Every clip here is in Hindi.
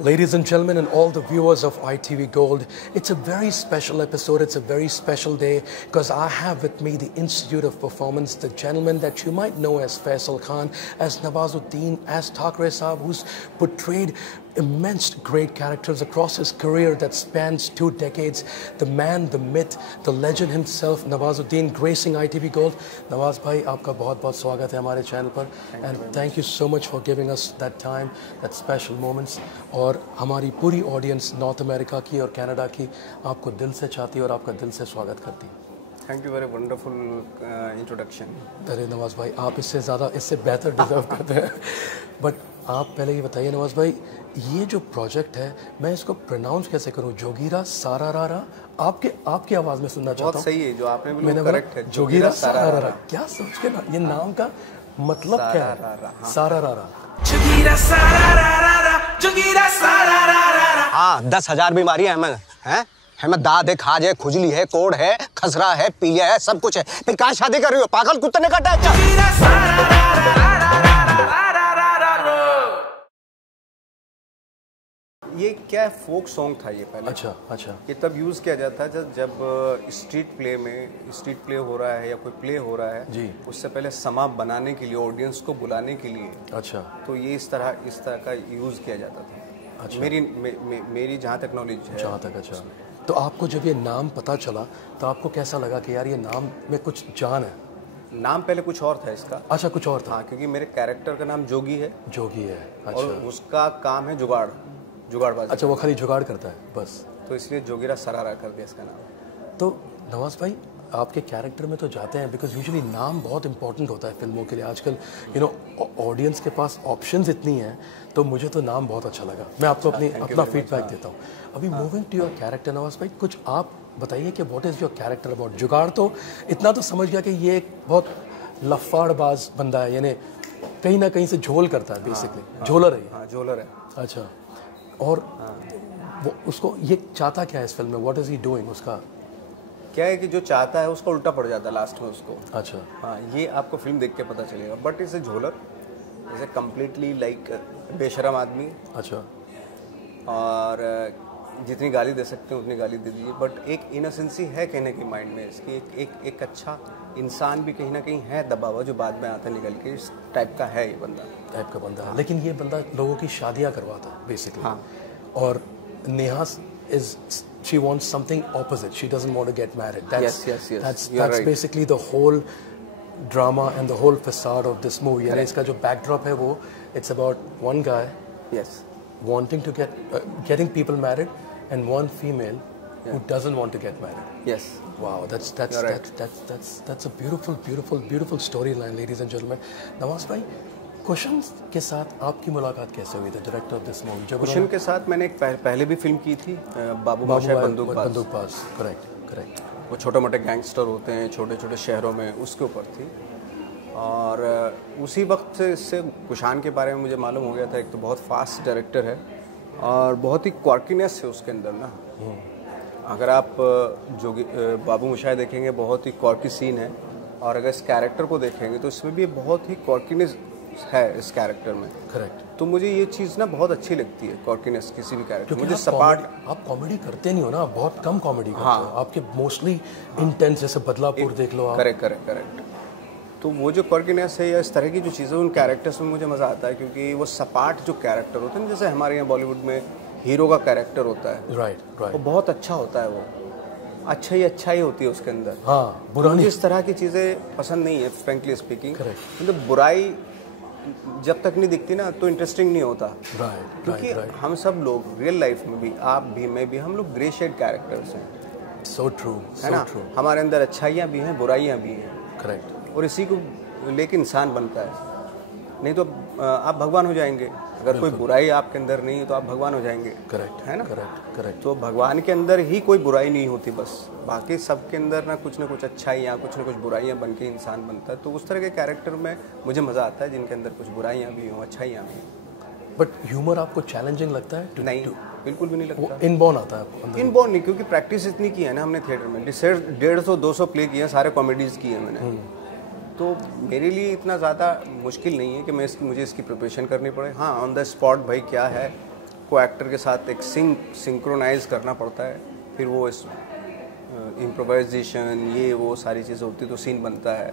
Ladies and gentlemen, and all the viewers of ITV Gold, it's a very special episode. It's a very special day because I have with me the Institute of Performance, the gentleman that you might know as Faisal Khan, as Nawazuddin, as Thakre Saab, who's portrayed immense great characters across his career that spans 2 decades. The man, the myth, the legend himself, Nawazuddin, gracing ITV Gold. Nawaz bhai, आपका बहुत-बहुत स्वागत है हमारे चैनल पर, and thank you so much for giving us that time, that special moments. और हमारी पूरी ऑडियंस नॉर्थ अमेरिका की और कनाडा की आपको दिल से चाहती है और आपका दिल से स्वागत करती है। Thank you, very wonderful introduction. अरे नवाज भाई, आप इससे ज़्यादा, इससे बेहतर डिजर्व करते हैं। बट आप पहले ये बताइए नवाज भाई, ये जो प्रोजेक्ट है, मैं इसको प्रोनाउंस कैसे करूँ? जोगीरा सारारारा, आपकी आवाज़ में सुनना चाहता हूँ। बहुत सही है जो आपने बोला, मैंने करेक्ट है। जोगीरा सारारारा, क्या सोच के ना, ये नाम का मतलब क्या है? सारारारा, जोगीरा सारारारा, जोगीरा सारारारा। हाँ, 10,000 बीमारियां हैं हमें दाद है, खाज है, खुजली है, कोड़ है, खसरा है, पीलिया है, सब कुछ है। फिर कहाँ शादी कर रही हो? पागल कुत्ते ने काटा है। ये क्या है, फोक सॉन्ग था ये पहले। अच्छा। ये तब यूज किया जाता है जब स्ट्रीट प्ले हो रहा है या कोई प्ले हो रहा है जी, उससे पहले समा बनाने के लिए, ऑडियंस को बुलाने के लिए। अच्छा, तो ये इस तरह का यूज किया जाता था। अच्छा। मेरी जहाँ तक नॉलेज है, जहाँ तक। अच्छा, तो आपको जब ये नाम पता चला तो आपको कैसा लगा कि यार ये नाम में कुछ जान है? नाम पहले कुछ और था इसका। अच्छा, कुछ और था। हाँ, क्योंकि मेरे कैरेक्टर का नाम जोगी है। अच्छा। और उसका काम है जुगाड़बाज। अच्छा, वो खाली जुगाड़ करता है बस, तो इसलिए जोगीरा सरारा कर दिया इसका नाम। तो नवाज भाई, आपके कैरेक्टर में तो जाते हैं बिकॉज यूजुअली नाम बहुत इंपॉर्टेंट होता है फिल्मों के लिए। आजकल ऑडियंस के पास ऑप्शंस इतनी हैं, तो मुझे तो नाम बहुत अच्छा लगा। मैं आपको अपना फीडबैक देता हूँ। अभी moving to your character Nawaz भाई, कुछ आप बताइए कि what is your character about? जुगाड़ तो इतना तो समझ गया कि ये एक बहुत लफाड़बाज बंदा है, यानी कहीं ना कहीं से झोल करता है बेसिकली। झोलर है। हाँ, झोलर है। अच्छा, और वो उसको ये चाहता क्या है इस फिल्म में? What is he doing? उसका क्या है कि जो चाहता है उसका उल्टा पड़ जाता है लास्ट में उसको। अच्छा। हाँ, ये आपको फिल्म देख के पता चलेगा। बट इज ए झोलर, इज ए कम्प्लीटली लाइक बेशरम आदमी। अच्छा। और जितनी गाली दे सकते हैं उतनी गाली दे दीजिए, बट एक इनोसेंसी है कहने की माइंड में इसकी। एक अच्छा इंसान भी कहीं ना कहीं है दबा हुआ, जो बाद में आता निकल के। इस टाइप का है ये बंदा, है। लेकिन ये बंदा लोगों की शादियां करवाता है बेसिकली। हाँ। और Neha she wants something opposite. She doesn't want to get married. Yes. That's right. Basically the whole drama and the whole facade of this movie. And इसका जो backdrop है वो, it's about one guy wanting to getting people married and one female who doesn't want to get married. Yes. Wow, that's a beautiful storyline, ladies and gentlemen. Nawaz भाई, कुशन के साथ आपकी मुलाकात कैसे हुई थी, director of this movie? Cushion के साथ मैंने एक पहले भी फिल्म की थी, बाबू मोशाय बंदूकबाज। करेक्ट। वो छोटे मोटे गैंगस्टर होते हैं छोटे छोटे शहरों में, उसके ऊपर थी। और उसी वक्त से इससे कुशान के बारे में मुझे मालूम हो गया था। एक तो बहुत फास्ट डायरेक्टर है और बहुत ही क्वार्कीनेस है उसके अंदर ना। अगर आप बाबू मोशाय देखेंगे, बहुत ही क्वार्की सीन है। और अगर इस कैरेक्टर को देखेंगे तो इसमें भी बहुत ही क्वार्कीनेस है इस कैरेक्टर में। करेक्ट। तो मुझे ये चीज़ ना बहुत अच्छी लगती है, क्वार्कीनेस किसी भी कैरेक्टर। मुझे सपाट, आप कॉमेडी करते नहीं हो ना, बहुत कम कॉमेडी करते हो। आपके मोस्टली इंटेंस, जैसे बदलापुर देख लो आप। करेक्ट। तो वो जो क्वार्कीनेस है या इस तरह की जो चीज़ें उन कैरेक्टर्स में मुझे मज़ा आता है, क्योंकि वो सपाट जो कैरेक्टर होते हैं, जैसे हमारे यहाँ बॉलीवुड में हीरो का कैरेक्टर होता है। राइट। वो बहुत अच्छा होता है, वो अच्छा ही होती है उसके अंदर। हाँ, बुरा नहीं। इस तरह की चीज़ें पसंद नहीं है, फ्रेंकली स्पीकिंग। करेक्ट। बुराई जब तक नहीं दिखती ना तो इंटरेस्टिंग नहीं होता। क्योंकि हम सब लोग रियल लाइफ में भी, आप भी, मैं भी, हम लोग ग्रे शेड कैरेक्टर्स हैं। सो ट्रू, है ना? हमारे अंदर अच्छाइयाँ भी हैं, बुराइयाँ भी हैं। करेक्ट। और इसी को लेके इंसान बनता है, नहीं तो आप भगवान हो जाएंगे। अगर कोई बुराई आपके अंदर नहीं है तो आप भगवान हो जाएंगे। करेक्ट है ना? करेक्ट। तो भगवान के अंदर ही कोई बुराई नहीं होती, बस बाकी सबके अंदर ना कुछ अच्छाइयाँ, कुछ ना कुछ बुराइयाँ बन के इंसान बनता है। तो उस तरह के कैरेक्टर में मुझे मज़ा आता है जिनके अंदर कुछ बुराइयाँ भी हों, अच्छाइयाँ भी हों। बट ह्यूमर आपको चैलेंजिंग लगता है? नहीं, बिल्कुल भी नहीं लगता। इनबॉर्न आता है? इनबॉर्न नहीं, क्योंकि प्रैक्टिस इतनी की है ना हमने थिएटर में। 150-200 प्ले किए हैं, सारे कॉमेडीज़ किए हैं मैंने। तो मेरे लिए इतना ज़्यादा मुश्किल नहीं है कि मुझे इसकी प्रिपरेशन करनी पड़े। हाँ, ऑन द स्पॉट भाई क्या है को एक्टर के साथ एक सिंक्रोनाइज करना पड़ता है, फिर वो इस इम्प्रोवाइजेशन ये वो सारी चीज़ें होती तो सीन बनता है।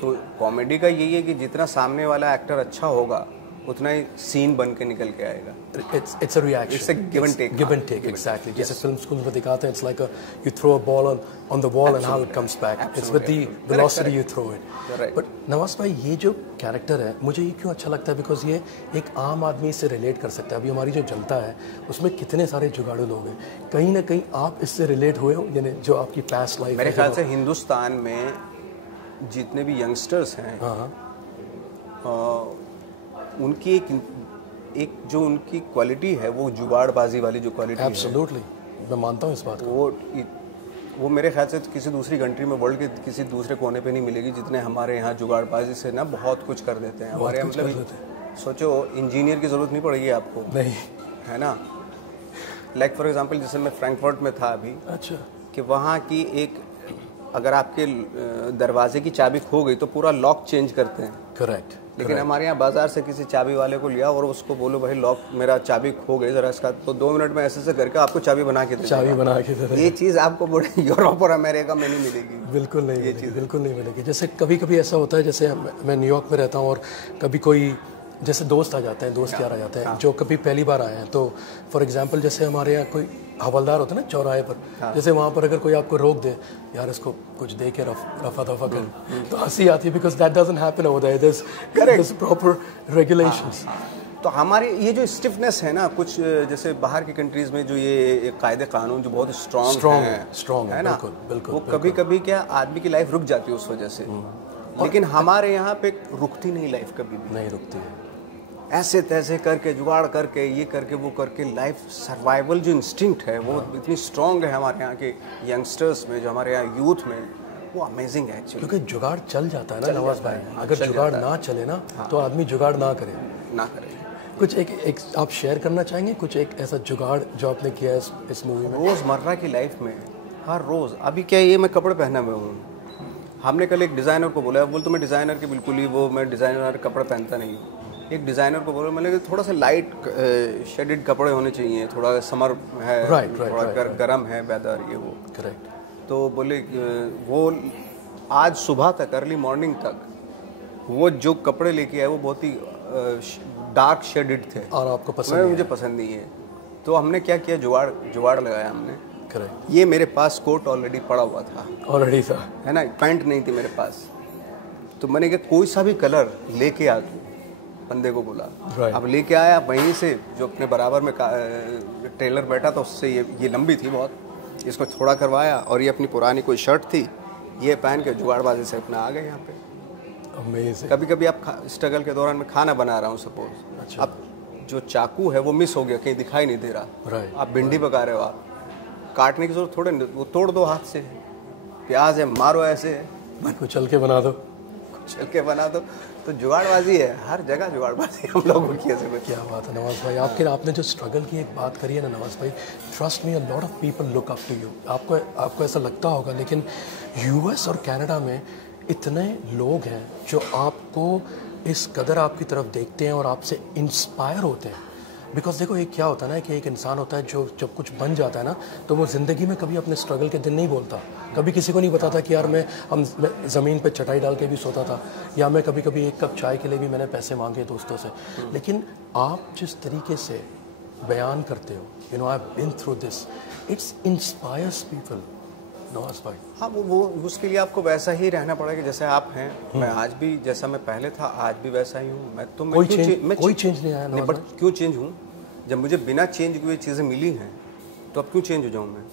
तो कॉमेडी का यही है कि जितना सामने वाला एक्टर अच्छा होगा उतना ही सीन बन के निकल के आएगा। It's a reaction. It's a give and take. Give and take, exactly. जैसे फिल्म स्कूल में दिखाते हैं, it's like you throw a ball on the wall and how it comes back. It's with the velocity you throw it. Right. But Nawaz भाई, ये जो कैरेक्टर है मुझे ये क्यों अच्छा लगता है, बिकॉज ये एक आम आदमी इससे रिलेट कर सकता है। अभी हमारी जो जनता है उसमें कितने सारे जुगाड़ू लोग हैं, कहीं ना कहीं आप इससे रिलेट हुए हो, यानी जो आपकी पास्ट लाइफ। मेरे ख्याल से हिंदुस्तान में जितने भी यंगस्टर्स हैं, उनकी एक जो उनकी क्वालिटी है वो जुगाड़बाजी वाली जो क्वालिटी है, एब्सोल्युटली मैं मानता हूँ इस बात को। वो मेरे ख्याल से किसी दूसरी कंट्री में, वर्ल्ड के किसी दूसरे कोने पे नहीं मिलेगी, जितने हमारे यहाँ जुगाड़बाजी से ना बहुत कुछ कर देते हैं। हमारे यहाँ मतलब सोचो इंजीनियर की ज़रूरत नहीं पड़ेगी आपको, नहीं है ना। लाइक फॉर एग्जांपल जैसे मैं फ्रैंकफर्ट में था अभी, अच्छा, कि वहाँ की एक अगर आपके दरवाजे की चाबी खो गई तो पूरा लॉक चेंज करते हैं। करेक्ट। लेकिन हमारे यहाँ बाजार से किसी चाबी वाले को लिया और उसको बोलो भाई लॉक मेरा चाबी खो गई जरा इसका, तो 2 मिनट में ऐसे करके आपको चाबी बना के दे। चाबी बना के दे। ये चीज़ आपको बड़े यूरोप और अमेरिका में नहीं मिलेगी। बिल्कुल नहीं, ये चीज़ बिल्कुल नहीं मिलेगी। जैसे कभी कभी ऐसा होता है, जैसे मैं न्यूयॉर्क में रहता हूँ और कभी कोई जैसे दोस्त आ जाते हैं, दोस्त यार आ जाते हैं जो कभी पहली बार आए हैं, तो फॉर एग्जांपल जैसे हमारे यहाँ कोई हवलदार होता है ना चौराहे पर, जैसे वहाँ पर अगर कोई आपको रोक दे, यार इसको कुछ दे के रफा दफा कर, तो हंसी आती है, because that doesn't happen over there, there is proper regulations. तो हमारी ये जो स्टिफनेस है ना, कुछ जैसे बाहर की कंट्रीज में जो ये कायदे कानून जो बहुत स्ट्रॉन्ग है ना, बिल्कुल, वो कभी कभी क्या आदमी की लाइफ रुक जाती है उस वजह से, लेकिन हमारे यहाँ पे रुकती नहीं लाइफ, कभी भी नहीं रुकती है। ऐसे तैसे करके जुगाड़ करके ये करके वो करके लाइफ सर्वाइवल जो इंस्टिंक्ट है वो इतनी स्ट्रांग है हमारे यहाँ के यंगस्टर्स में, जो हमारे यहाँ यूथ में, वो अमेजिंग है एक्चुअली। क्योंकि जुगाड़ चल जाता है ना नवाज भाई, अगर जुगाड़ ना चले ना तो आदमी जुगाड़ ना करे। कुछ एक आप शेयर करना चाहेंगे, कुछ एक ऐसा जुगाड़ जो आपने किया है इस मूवी में? रोज़मर्रा की लाइफ में हर रोज़, अभी क्या ये मैं कपड़े पहना हुआ हूँ, हमने कल एक डिज़ाइनर को बोला, बोल तो मैं डिज़ाइनर के बिल्कुल ही वो मैं डिज़ाइनर कपड़े पहनता नहीं हूँ। एक डिज़ाइनर को बोला मैंने कि थोड़ा सा लाइट शेडेड कपड़े होने चाहिए, थोड़ा समर है, थोड़ा गर्म है वेदर, ये वो करेक्ट। तो बोले वो आज सुबह तक, अर्ली मॉर्निंग तक वो जो कपड़े लेके आए वो बहुत ही डार्क शेडेड थे और आपको पसंद मुझे पसंद नहीं है। तो हमने क्या किया, जुगाड़ लगाया हमने। करेक्ट। ये मेरे पास कोट ऑलरेडी पड़ा हुआ था, ऑलरेडी था, है ना, पैंट नहीं थी मेरे पास, तो मैंने कहा कोई सा भी कलर लेके आ तू, बंदे को बोला। अब लेके आया वहीं से, जो अपने बराबर में टेलर बैठा था उससे, ये लंबी थी बहुत, इसको थोड़ा करवाया और ये अपनी पुरानी कोई शर्ट थी ये पहन के जुगाड़बाजी से अपना आ गए यहाँ पे। Amazing. कभी कभी आप स्ट्रगल के दौरान मैं खाना बना रहा हूँ सपोज, अच्छा। अब जो चाकू है वो मिस हो गया, कहीं दिखाई नहीं दे रहा, आप भिंडी पका रहे हो, आप काटने की जरूरत थोड़े, वो तोड़ दो हाथ से, प्याज है मारो ऐसे, कुछ चल के बना दो, तो जुगाड़बाजी है हर जगह, जुगाड़बाजी हम लोगों की ऐसे। क्या बात है नवाज भाई, आपने जो स्ट्रगल की एक बात करी है ना नवाज भाई, trust me, a lot of people look up to you. आपको ऐसा लगता होगा, लेकिन यूएस और कनाडा में इतने लोग हैं जो आपको इस कदर आपकी तरफ देखते हैं और आपसे इंस्पायर होते हैं। बिकॉज देखो एक क्या होता है ना, कि एक इंसान होता है जो जब कुछ बन जाता है ना, तो वो ज़िंदगी में कभी अपने स्ट्रगल के दिन नहीं बोलता, कभी किसी को नहीं बताता कि यार मैं ज़मीन पे चटाई डाल के भी सोता था, या मैं कभी कभी 1 कप चाय के लिए भी मैंने पैसे मांगे दोस्तों से। लेकिन आप जिस तरीके से बयान करते हो, you know I have been through this, it's inspires people Nawaz भाई। हाँ, वो उसके लिए आपको वैसा ही रहना पड़ेगा जैसे आप हैं। मैं आज भी जैसा मैं पहले था आज भी वैसा ही हूँ। कोई चेंज नहीं आया। बट क्यों चेंज हूँ? जब मुझे बिना चेंज हुए चीज़ें मिली हैं तो अब क्यों चेंज हो जाऊँ मैं?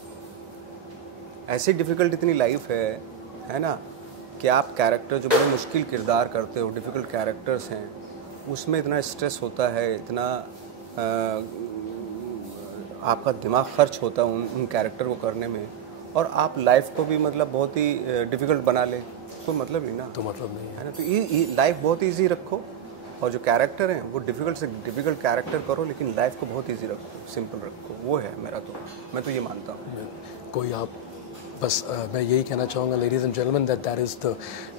ऐसी डिफ़िकल्ट इतनी लाइफ है ना, कि आप कैरेक्टर जो बड़े मुश्किल किरदार करते हो, डिफ़िकल्ट कैरेक्टर्स हैं, उसमें इतना स्ट्रेस होता है, इतना आपका दिमाग खर्च होता है उन कैरेक्टर को करने में, और आप लाइफ को भी मतलब बहुत ही डिफ़िकल्ट बना ले तो मतलब नहीं ना, तो मतलब नहीं है ना। तो ये लाइफ बहुत ईजी रखो, और जो कैरेक्टर हैं वो डिफ़िकल्ट से डिफ़िकल्ट कैरेक्टर करो, लेकिन लाइफ को बहुत ईजी रखो, सिंपल रखो। वो है मेरा, तो मैं तो ये मानता हूँ। कोई आप बस मैं यही कहना चाहूँगा ladies and gentleman that is the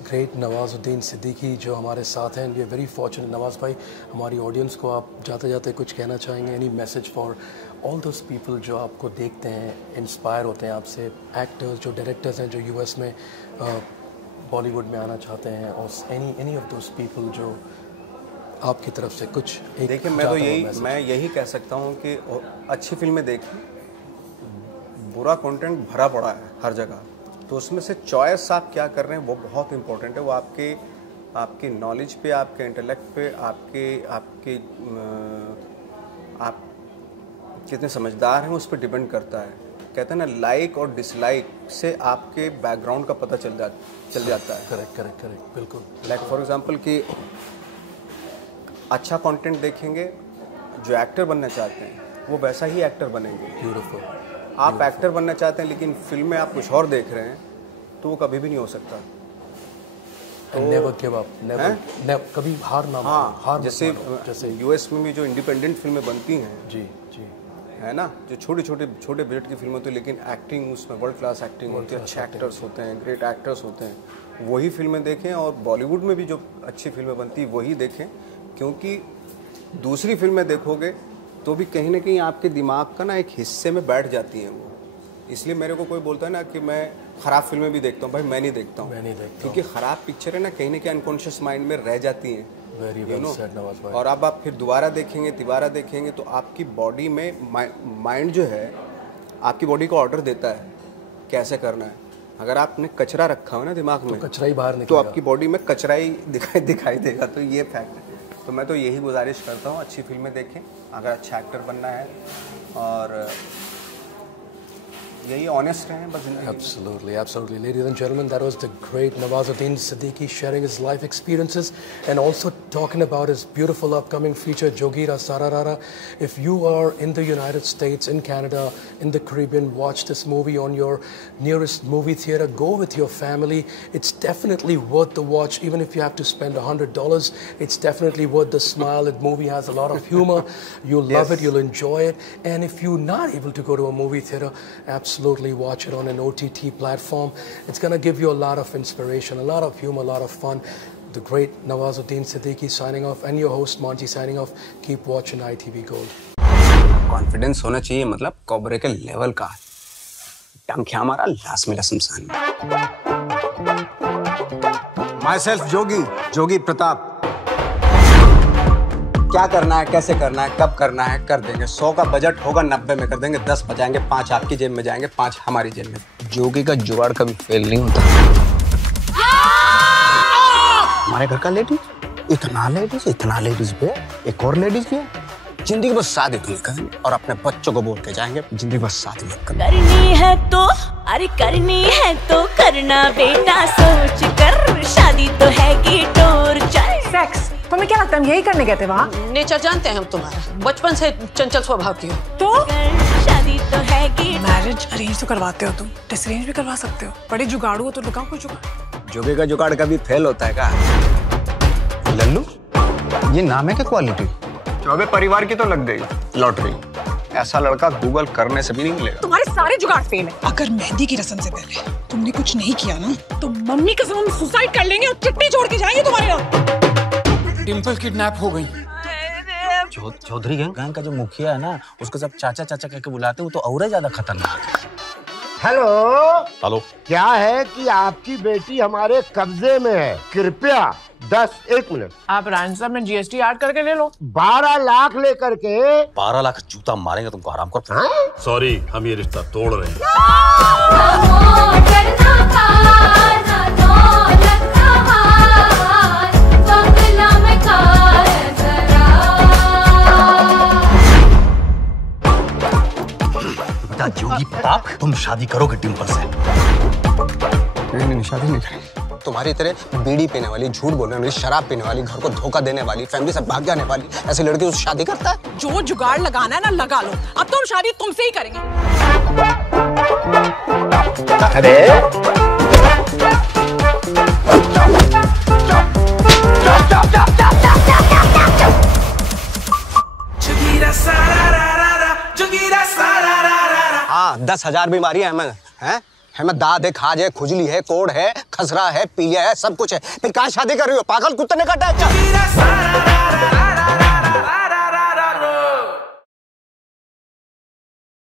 great Nawazuddin Siddiqui जो हमारे साथ हैं। And we are very fortunate. Nawaz भाई, हमारी ऑडियंस को आप जाते जाते कुछ कहना चाहेंगे? Any message for all those people जो आपको देखते हैं, इंस्पायर होते हैं आपसे, एक्टर्स जो डायरेक्टर्स हैं जो यूएस में बॉलीवुड में आना चाहते हैं, और एनी ऑफ दोज पीपल जो आपकी तरफ से कुछ एक? देखिए, मैं यही कह सकता हूँ कि अच्छी फिल्में देखें। बुरा कंटेंट भरा पड़ा है हर जगह, तो उसमें से चॉइस आप क्या कर रहे हैं वो बहुत इंपॉर्टेंट है। वो आपके नॉलेज पे, आपके इंटेलेक्ट पे, आप कितने समझदार हैं उस पर डिपेंड करता है। कहते हैं ना, लाइक और डिसलाइक से आपके बैकग्राउंड का पता चल जाता है। करेक्ट, बिल्कुल। लाइक फॉर एग्जांपल कि अच्छा कंटेंट देखेंगे, जो एक्टर बनना चाहते हैं वो वैसा ही एक्टर बनेंगे। ब्यूटीफुल। आप एक्टर बनना चाहते हैं लेकिन फिल्म में आप कुछ और देख रहे हैं, तो वो कभी भी नहीं हो सकता। नेवर गिव अप, नेवर, कभी हार ना मानो। हार जैसे यूएस में भी जो इंडिपेंडेंट फिल्में बनती हैं, जी, है ना, जो छोटे बजट की फिल्म होती है लेकिन एक्टिंग उसमें वर्ल्ड क्लास एक्टिंग होती है, अच्छे एक्टर्स होते हैं, ग्रेट एक्टर्स होते हैं, वही फिल्में देखें। और बॉलीवुड में भी जो अच्छी फिल्में बनती है वही देखें, क्योंकि दूसरी फिल्में देखोगे तो भी कहीं ना कहीं आपके दिमाग का ना एक हिस्से में बैठ जाती हैं वो। इसलिए मेरे को कोई बोलता है ना कि मैं ख़राब फिल्में भी देखता हूँ, भाई मैं नहीं देखता हूँ, क्योंकि ख़राब पिक्चर है ना कहीं अनकॉन्शियस माइंड में रह जाती हैं। और अब आप फिर दोबारा देखेंगे तो आपकी बॉडी में माइंड जो है आपकी बॉडी को ऑर्डर देता है कैसे करना है। अगर आपने कचरा रखा हो ना दिमाग में, तो कचरा ही बाहर निकलेगा, तो आपकी बॉडी में कचरा ही दिखाई देगा। तो ये फैक्ट है। तो मैं तो यही गुजारिश करता हूँ, अच्छी फिल्में देखें अगर अच्छा एक्टर बनना है, और यही ऑनेस्ट हैं बस जिंदगी में। Absolutely. Ladies and gentlemen, that was the great Nawazuddin Siddiqui sharing his life experiences and also talking about his beautiful upcoming feature, Jogira Sararara. If you are in the United States, in Canada, in the Caribbean, watch this movie on your nearest movie theater. Go with your family. It's definitely worth the watch. Even if you have to spend $100, it's definitely worth the smile. The movie has a lot of humor. You'll love it. You'll enjoy it. And if you're not able to go to a movie theater, absolutely watch it on an OTT platform. It's going to give you a lot of inspiration, a lot of humor, a lot of fun. The great Nawazuddin Siddiqui signing off, and your host Monty signing off. Keep watching ITV Gold. Confidence होना चाहिए, मतलब कोबरे के लेवल का। टंकिया हमारा लास्ट में शमशान में। माई सेल्फ जोगी प्रताप। क्या करना है, कैसे करना है, कब करना है, कर देंगे। 100 का बजट होगा, 90 में कर देंगे, 10 बचाएंगे, 5 आपकी जेब में जाएंगे, 5 हमारी जेब में। जोगी का जुगाड़ कभी फेल नहीं होता। हमारे घर का लेडीज, इतना लेडीज पे एक और लेडीज भी है। जिंदगी बस शादी नहीं करेंगे और अपने बच्चों को बोल के जाएंगे जिंदगी बस शादी मत करना। करनी है तो करना बेटा, सोच कर, शादी तो है कि टॉर्चर। सेक्स तुम्हें क्या लगता है हम यही करने गए थे वहाँ? नेचर जानते हैं हम तुम्हारा, बचपन से चंचल स्वभाव की हो। तो शादी तो है कि मैरिज अरेंज तो करवाते हो तुम, डिसअरेंज भी करवा सकते हो। बड़े जुगाड़ू हो तो लगाओ कोई जुगाड़। जोगी का जुगाड़ कभी फेल होता है क्या? लल्लू, ये नाम है क्या क्वालिटी? चौबे परिवार की तो लग गई लॉटरी। ऐसा लड़का गूगल करने से भी नहीं मिलेगा। तुम्हारे सारे जुगाड़ फेल है। अगर मेहंदी की रस्म से पहले तुमने कुछ नहीं किया ना, तो मम्मी कसम हम सुसाइड कर लेंगे और चिट्ठी छोड़ के जाएंगे तुम्हारे यहाँ। डिम्पल किडनैप हो गई। चौधरी गैंग का जो मुखिया है ना, उसको सब चाचा चाचा कह के बुलाते हैं, वो तो और ही ज्यादा खतरनाक है। हेलो, क्या है कि आपकी बेटी हमारे कब्जे में है। कृपया 1 मिनट। आप रैंसम में GST ऐड करके ले लो। 12 लाख लेकर के। 12 लाख जूता मारेंगे तुमको हराम कर। सॉरी, हम ये रिश्ता तोड़ रहे हैं। जोगी प्रताप, तुम शादी करोगे डिम्पल से? नहीं, शादी नहीं करेंगे। तुम्हारी तरह बीड़ी पीने वाली, झूठ बोलने वाली, शराब पीने वाली, घर को धोखा देने वाली, फैमिली से भाग जाने वाली ऐसी लड़की उससे शादी करता है? जो जुगाड़ लगाना है ना लगा लो। अब तो हम शादी तुमसे ही करेंगे। अरे Jogira sararara. हाँ, 10,000 बीमारियां हैं, है मैं दाद है, खाज है, खुजली है, कोड़ है, खसरा है, पीलिया है, सब कुछ है। फिर कहाँ शादी कर रही हो? पागल कुत्ते ने काटा है क्या?